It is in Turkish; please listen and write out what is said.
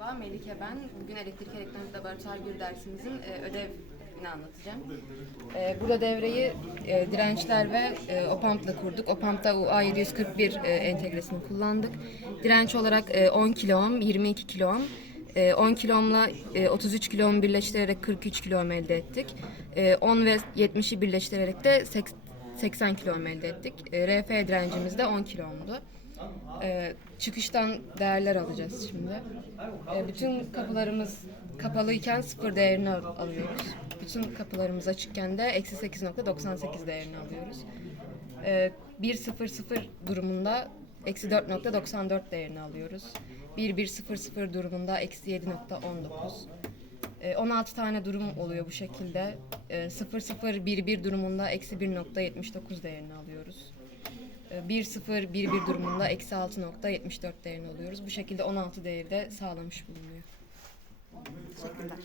Merhaba, Melike ben. Bugün elektrik elektronik laboratuvar 1 dersimizin ödevini anlatacağım. Burada devreyi dirençler ve OPAMP'la kurduk. OPAMP'ta UA741 entegresini kullandık. Direnç olarak 10 kilo ohm, 22 kilo ohm. 10 kilo ohm'la 33 kilo ohm birleştirerek 43 kilo ohm elde ettik. 10 ve 70'i birleştirerek de 80 kilo ohm elde ettik. RF direncimiz de 10 kilo ohm'du. Çıkıştan değerler alacağız şimdi. Bütün kapılarımız kapalıyken 0 değerini alıyoruz. Bütün kapılarımız açıkken de eksi 8,98 değerini alıyoruz. 1,00 durumunda eksi 4,94 değerini alıyoruz. 1,100 durumunda eksi 7,19. 16 tane durum oluyor bu şekilde. 0011 durumunda eksi 1,79 değerini alıyoruz. 1,011 durumunda eksi 6,74 değerini alıyoruz. Bu şekilde 16 değeri de sağlamış bulunuyor. Teşekkürler.